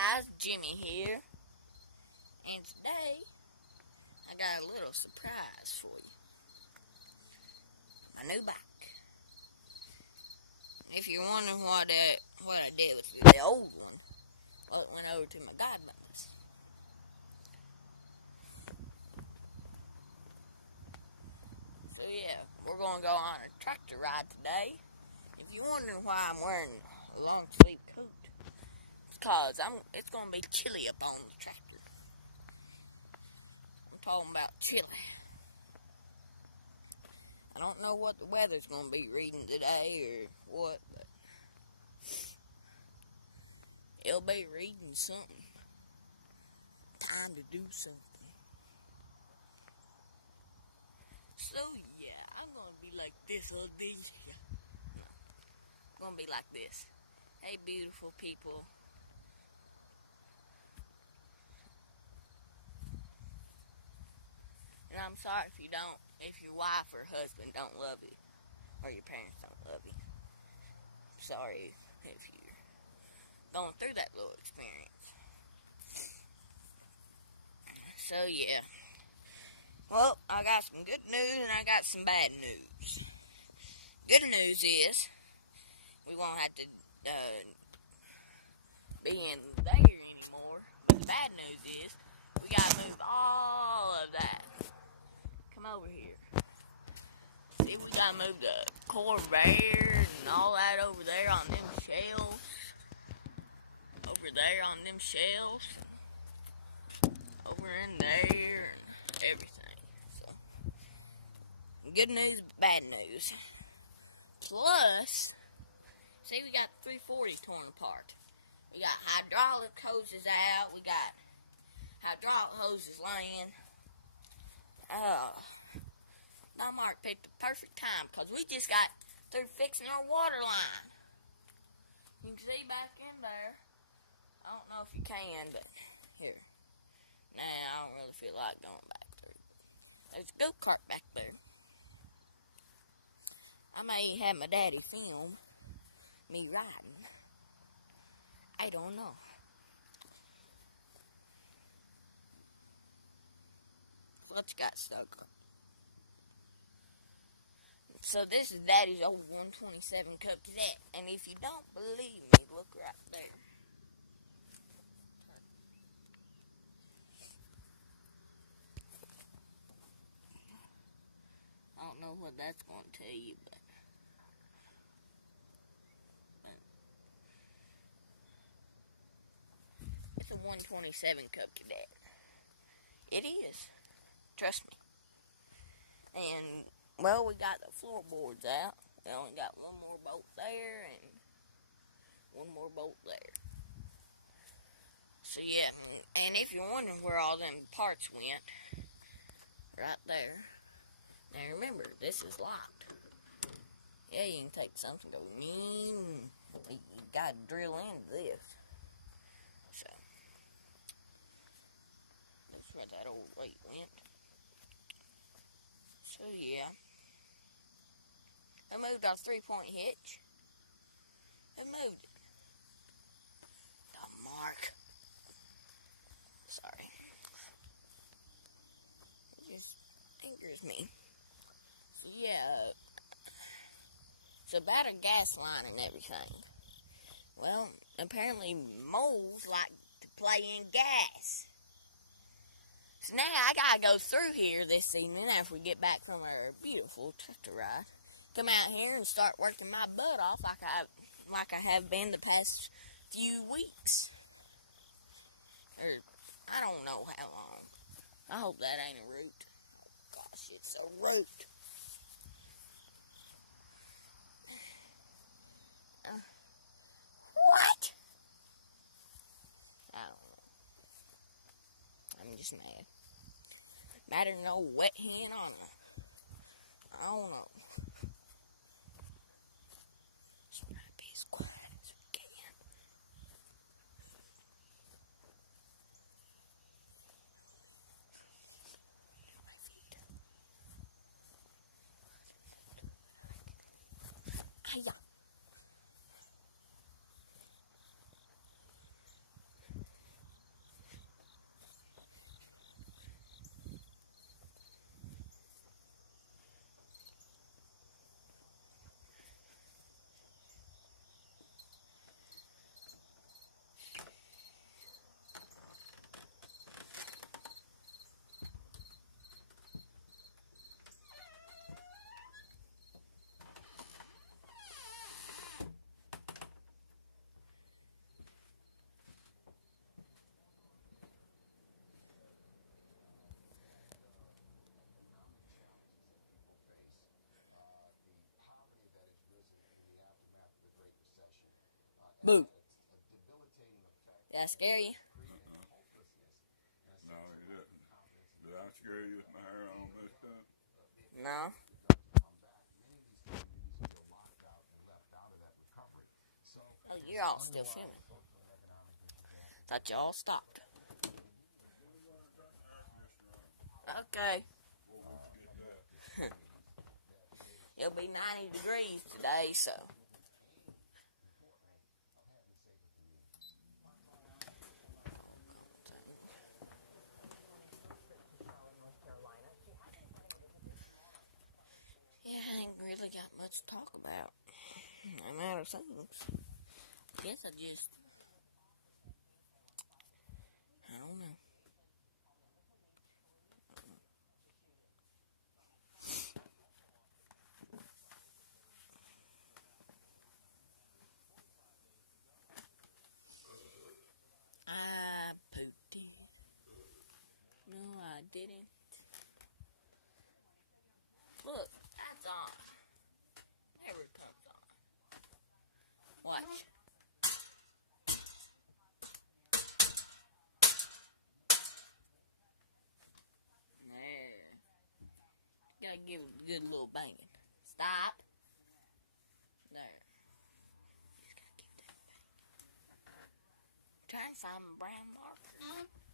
guys, Jimmy here, and today I got a little surprise for you. My new bike. If you're wondering what I did with the old one, well, it went over to my godmother's. So yeah, we're gonna go on a tractor ride today. If you're wondering why I'm wearing a long sleeve coat, it's cause it's gonna be chilly up on the tractor. I'm talking about chilly. I don't know what the weather's going to be reading today or what, but it'll be reading something. Time to do something. So, yeah, I'm going to be like this all day. No, I'm going to be like this. Hey, beautiful people. And I'm sorry if your wife or husband don't love you, or your parents don't love you. Sorry if you're going through that little experience. So, yeah. Well, I got some good news and I got some bad news. Good news is we won't have to be in there anymore. But the bad news is we gotta move all of that. Come over here. See, we gotta move the Corvair and all that over there on them shelves. Over there on them shelves. Over in there and everything. So, good news, bad news. Plus, see, we got 340 torn apart. We got hydraulic hoses out. We got hydraulic hoses laying. Now Mark picked the perfect time because we just got through fixing our water line. You can see back in there. I don't know if you can, but here. Nah, I don't really feel like going back through. There's a go-kart back there. I may have my daddy film me riding. I don't know. What's got stuck up? So this is Daddy's old 127 Cub Cadet, and if you don't believe me, look right there. I don't know what that's going to tell you, but it's a 127 Cub Cadet. It is. Trust me. And, well, we got the floorboards out. We only got one more bolt there and one more bolt there. So, yeah. And if you're wondering where all them parts went, right there. Now, remember, this is locked. Yeah, you can take something and go, you got to drill into this. So, that's where that old weight went. So, yeah. I moved our 3-point hitch. I moved it. Oh, Mark. Sorry. It just angers me. So, yeah. It's about a gas line and everything. Well, apparently moles like to play in gas. So now I gotta go through here this evening after we get back from our beautiful tractor ride. Come out here and start working my butt off like I have been the past few weeks. Or I don't know how long. I hope that ain't a root. Gosh, it's a root. What? I don't know. I'm just mad. Madder than no wet hen on her. I don't know. Just try to be as quiet as we can. My feet. Hiya. Boo. Did I scare you? No, he didn't. Did I scare you with my hair all messed up? No. Oh, you're all still filming. Thought you all stopped. Okay. It'll be 90 degrees today, so. Yeah, I ain't really got much to talk about. I'm out of things. Guess I don't know. I pooped it. No, I didn't. Look, that's on. Never comes on. Watch. There. Gotta give it a good little banging. Stop. There. Just gotta give that bang. Trying to find my brown marker.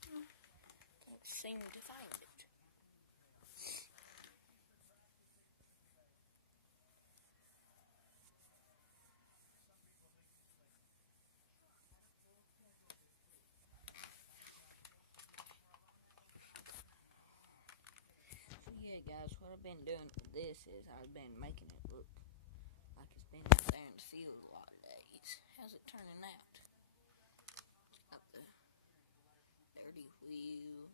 Don't seem to find it. So yeah, guys, what I've been doing for this is I've been making it look like it's been out there in the field a lot of days. How's it turning out? It's got the dirty wheel.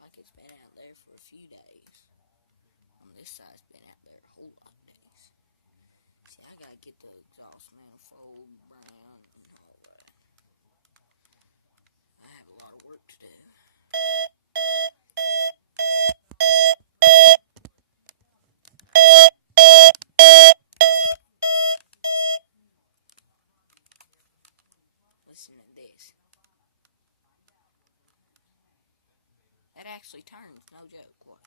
Like it's been out there for a few days. On this side, it's been out there a whole lot of days. See, I gotta get the exhaust manifold brown and all that. I have a lot of work to do. Listen to this. That actually turns, no joke. Watch.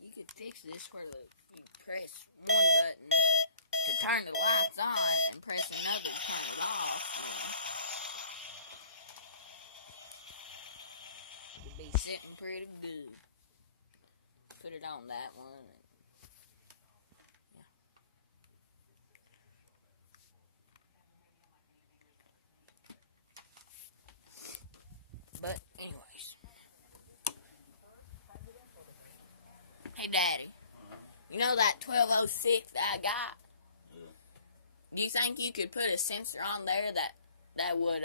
You could fix this where you press one button to turn the lights on and press another to turn it off. It'd be sitting pretty good. Put it on that one. And, yeah. But anyways. Hey, Daddy. You know that 1206 that I got? Yeah. Do you think you could put a sensor on there that would